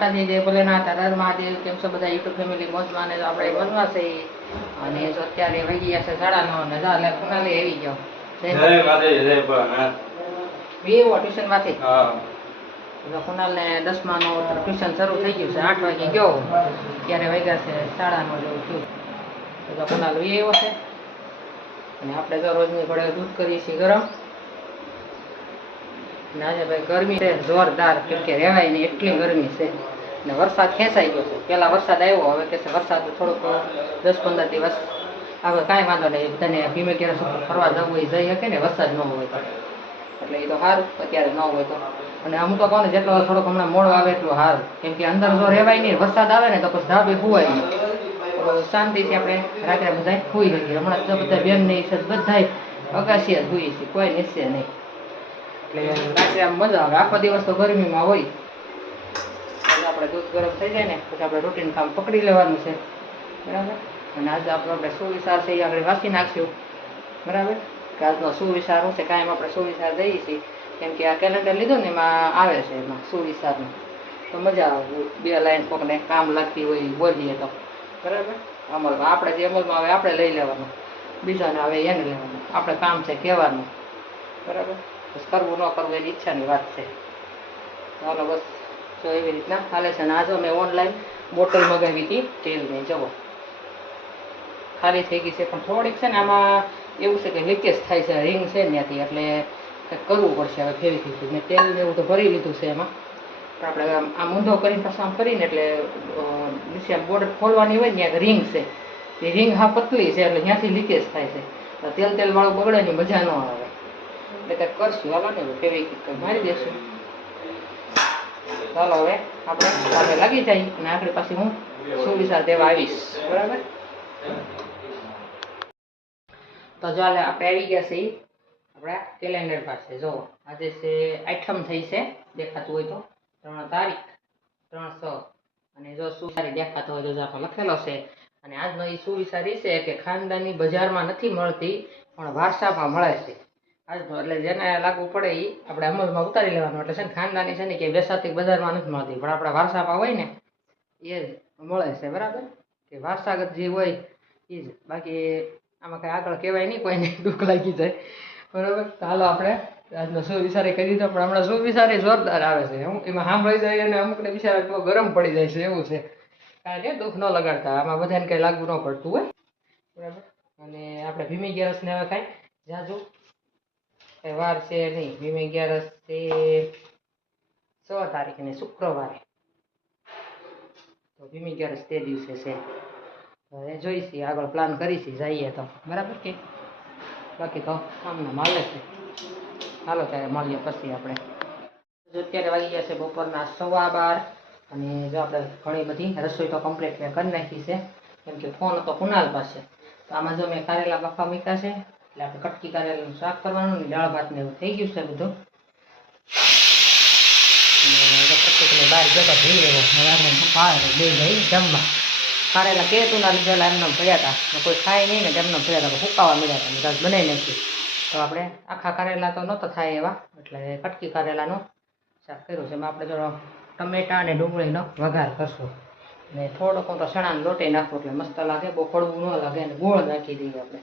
માતાજી જય ભોલેનાથ હર મહાદેવ કેમ છો બધા યુટ્યુબ ફેમિલી મોજમાં ને આપણે મોજમાં છે અને જો અત્યારે વહી ગયા છે સાડા નવ ને જા એટલે કુનાલી આવી ગયો. જય માતાજી. જય ભોળાનાથ વિવો ટ્યુશનમાંથી હા. ને દસમા નો ટ્યુશન શરૂ થઈ ગયું છે આઠ વાગે ગયો. ત્યારે વાગ્યા છે સાડા નવ જેવું થયું તો કુનાલ વિવો છે. અને આપણે તો રોજની ઘોડે દૂધ કરીએ છીએ ગરમ. આજે ભાઈ ગરમી છે, જોરદાર, કેમ કે રહેવાય નહીં, એટલી ગરમી છે. ને વરસાદ ખેંચાઈ ગયો છે. પેલા વરસાદ આવ્યો, હવે કે છે વરસાદ થોડોક દસ પંદર દિવસ. હવે કાંઈ વાંધો નહીં, બધાને ભીમે ક્યારે ફરવા જવું હોય, જઈ શકે ને, વરસાદ ન હોય તો. એટલે એ તો સારું, અત્યારે ન હોય તો. અને હું તો કહું ને જેટલો થોડોક હમણાં મોડો આવે એટલું સારું. કેમ કે અંદર જો રહેવાય નહીં, વરસાદ આવે ને, તો પછી ધાબે હુવાય નહીં. શાંતિથી આપણે રાત્રે બધા સુઈ શકીએ. હમણાં તો બધા બેન નહીં ઈચ્છા બધા અગાશી જ સુઈએ છીએ, કોઈ નિશ્ચય નહીં. એટલે રાત્રે આમ મજા આવે. આખો દિવસ તો ગરમીમાં હોય. આપણે દૂધ ગરમ થઈ જાય ને, પછી આપણે રૂટીન કામ પકડી લેવાનું છે. બરાબર? અને આજે આપણો આપણે સુવિચાર છે એ આપણે વાંચી નાખશું બરાબર? કે આજનો સુવિચાર શું છે કાયમ આપણે સુવિચાર દઈએ છીએ. કેમ કે આ કેલેન્ડર લીધું ને, એમાં આવે છે એમાં સુવિચારનું. તો મજા આવે. બે લાઈન કોકને કામ લાગતી હોય બોલીએ તો. બરાબર? અમલમાં આપણે જે અમલમાં આવે, આપણે લઈ લેવાનું. બીજાને આવે એને લેવાનું. આપણે કામ છે કહેવાનું. બરાબર? બસ કરવું ન કરવું એની ઈચ્છાની વાત છે. ચાલો બસ, જો એવી રીતના હાલે છે અને આજે મેં ઓનલાઈન બોટલ મગાવી હતી, તેલની જવો ખાલી થઈ ગઈ છે, પણ થોડીક છે ને આમાં એવું છે કે લીકેજ થાય છે રિંગ છે ત્યાંથી, એટલે કંઈક કરવું પડશે હવે ફેરી મેં તેલ એવું તો ભરી લીધું છે એમાં. પણ આપણે આમ આમ ઊંધો કરીને પાછું આમ કરીને એટલે નીચે બોર્ડર ખોલવાની હોય ને ત્યાં રિંગ છે. એ રિંગ હા પતલી છે, એટલે ત્યાંથી લીકેજ થાય છે. તેલ તેલવાળું બગડે ને મજા ન આવે. એટલે કંઈક કરશું. હાલો ને કેવી કંઈક મારી દેશું. ચાલો હવે આપણે કામે લાગી જાય અને આપણી પાસે હું સુવિચાર દેવા આવીશ. બરાબર? તો ચાલે આપણે આવી ગયા છીએ આપણા કેલેન્ડર પાસે. જો, આજે છે આઠમ થઈ છે, દેખાતું હોય તો. ત્રણ તારીખ, ત્રણ છ અને જો સુવિસારી દેખાતો હોય તો આપણે લખેલો છે. અને આજનો એ સુવિસારી છે કે ખાનદાની બજારમાં નથી મળતી, પણ વારસામાં મળે છે. આજનો એટલે જેને લાગુ પડે એ આપણે અમલમાં ઉતારી લેવાનું. એટલે છે ને ખાનદાની છે ને કે વેસાતી બજારમાં નથી મળતી. પણ આપણા વારસામાં હોય ને, એ જ મળે છે, બરાબર? કે વારસાગત જે હોય, એ જ. બાકી આમાં કંઈ આગળ કહેવાય નહીં, કોઈને દુઃખ લાગી જાય. બરાબર? તો હાલો આપણે આજનો સુવિચારી કરી દીધો. પણ હમણાં સુવિચારી જોરદાર આવે છે. હું એમાં સાંભળી જાય અને અમુકને વિચારે બહુ ગરમ પડી જાય છે, એવું છે. કારણ કે દુઃખ ન લગાડતા. આમાં બધાને કંઈ લાગુ ન પડતું હોય. બરાબર? અને આપણે ભીમી ગેરસને હવે કાંઈ જાજુ વાર છે નહીં. વીમે અગિયારસ છે છ તારીખને શુક્રવારે. તો ભીમી અગિયારસ તે દિવસે છે. હવે જોઈશી, આગળ પ્લાન કરીશી, જઈએ તો. બરાબર કે? બાકી તો આમના માલે છે. ચાલો ત્યારે મળીએ પછી આપણે. જો અત્યારે વાગી ગયા છે બપોરના સવા બાર. અને જો આપણે ઘણી બધી રસોઈ તો કમ્પ્લીટ મેં કરી નાખી છે. કેમ કે ફોન હતો કુનાલ પાસે. તો આમાં જો મેં કારેલા બાફા મૂક્યા છે એટલે આપણે કટકી કારેલાનું શાક કરવાનું ને દાળ ભાત ને એવું થઈ ગયું છે બધું. પ્રત્યેકને બહાર જતો જઈ હવે આપણે બે જઈ જમવા. કારેલા કે તું ના એમને પડ્યા હતા. કોઈ ખાય નહીં ને એમને પડ્યા હતા. હુકાવા મળ્યા હતા. મેં બનાવી નાખી તો આપણે આખા કારેલા તો નહોતા થાય એવા. એટલે કટકી કારેલાનું શાક કર્યું છે. એમાં આપણે જો ટમેટા અને ડુંગળીનો વઘાર કરશું. ને થોડોક તો ચણાનો લોટી નાખો એટલે મસ્ત લાગે. બહુ કડવું ન લાગે અને ગોળ નાખી દઈએ આપણે.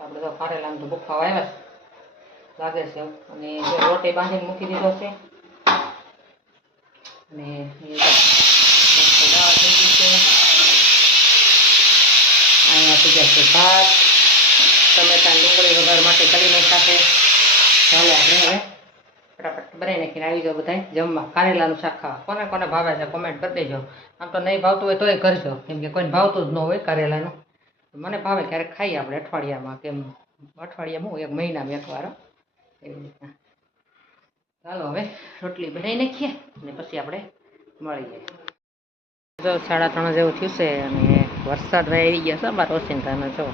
આપણે તો કારેલાનું તો બફાવા આવ્યા છે. લાગે છે અને જો રોટી બાંધીને મૂકી દીધો છે. અને ભાત. ટમેટા ડુંગળી વગર માટે કરી સાથે ચાલો આપણે હવે ફટાફટ બનાવી નાખીને આવી જાઓ બધા જમવા. કારેલાનું શાક ખાવા. કોને કોને ભાવે છે કોમેન્ટ કરી દેજો. આમ તો નહીં ભાવતું હોય તોય કરજો. કેમ કે કોઈને ભાવતું જ ન હોય કારેલાનું મને ભાવે ક્યારેક ખાઈએ આપણે અઠવાડિયામાં કેમ અઠવાડિયામાં હું એક મહિનામાં એકવાર. એવી રીતના. ચાલો હવે રોટલી બનાવી નાખીએ અને પછી આપણે મળીએ જો સાડા ત્રણ જેવું થયું છે અને વરસાદ ભાઈ આવી ગયા છે, અમારા ઓચિંતાનો જો.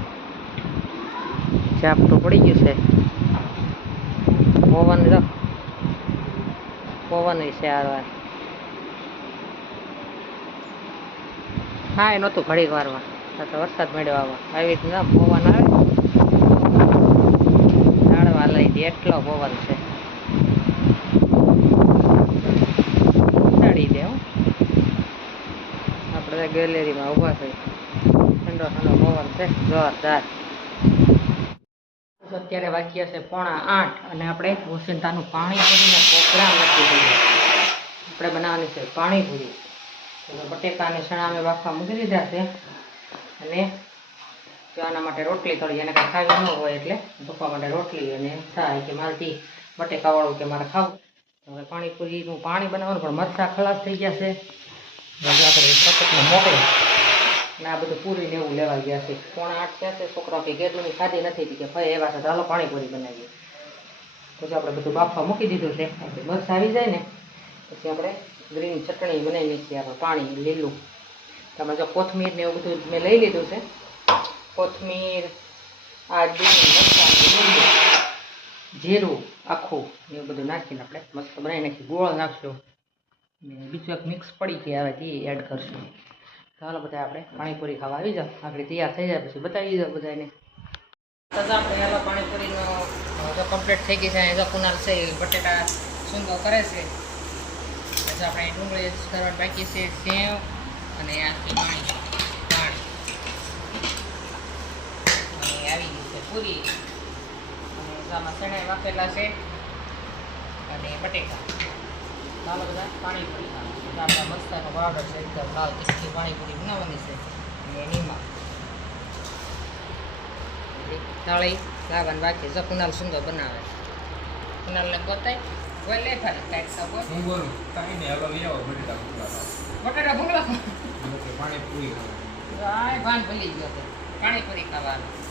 ઝાપટું પડી ગયું છે. પવન, જો. પવન છે આ વાર. હા, એ નહોતું ઘડીક વારમાં. આ તો વરસાદ મળ્યો આવા. આવી રીતના પવન આવે. ઝાડવા લઈ દે એટલો પવન છે. ઉડાડી દે આપણે ગેલેરીમાં ઊભા છે. ઠંડો ઠંડો પવન છે. જોરદાર. અત્યારે વાગ્યા છે પોણા આઠ અને આપણે ઓસિંતાનું પાણી પૂરીને પ્રોગ્રામ લખી દઈએ. આપણે બનાવવાની છે પાણીપુરી. તો બટેકા અને ચણા અમે બાફવા મૂકી દીધા છે. અને તો આના માટે રોટલી તળી. એને કાંઈ ખાવી ન હોય એટલે પપ્પા માટે રોટલી અને થાય કે મારાથી બટેકાવાળું કે મારે ખાવું. હવે પાણીપુરીનું પાણી બનાવવાનું, પણ મરચાં ખલાસ થઈ ગયા છે. આપણે સતતમાં મોકલે. અને આ બધું પૂરીને એવું લેવા ગયા છે. પોણા આઠ થયા છે છોકરા કે ગેદુની ખાધી નથી. કે ભાઈ, એવા છે ચાલો પાણીપુરી બનાવીએ. પછી આપણે બધું બાફવા મૂકી દીધું છે, આપણે આવી જાય ને, પછી આપણે ગ્રીન ચટણી બનાવી નાખીએ આપણે પાણી લીલું. તમે જો કોથમીર ને એવું બધું મેં લઈ લીધું છે. કોથમીર, આદુ જીરું, આખું એવું બધું નાખીને આપણે મસ્ત બનાવી નાખી ગોળ નાખશું. ને બીજું એક મિક્સ પડી કે આવે તે એડ કરશું. ચાલો બધા આપણે પાણીપુરી ખાવા આવી જાઓ. આપણે તૈયાર થઈ જાય પછી બતાવી દો બધાને. તો જો આપણે હાલો પાણીપુરીનો જો કમ્પ્લીટ થઈ ગઈ છે. અહીં જો કુનાલ છે એ બટેટા સુંદર કરે છે. પછી આપણે ડુંગળી કરવાની બાકી છે. સેવ અને આખી પાણી પાણી અને આવી ગઈ છે પૂરી. અને આમાં ચણા વાપરેલા છે અને બટેકા. ચાલો બધા પાણીપુરી ખાવા. આપણા મસ્તાનો પાવડર છે એકદમ લાલ તીખી પાણીપુરી બનાવવાની છે. અને નિમક તાળી લાવવાનું બાકી છે. કુનાલ સુંદર બનાવે. કુનાલને ગોતાય. કોઈ લે ખાલી કાંઈક બોલ હું બોલું કાંઈ નહીં. હવે બટેટા બટાટા ભૂંગળા પાણીપુરી પાણી ભાન ભૂલી ગયો પાણીપુરી ખાવાનું.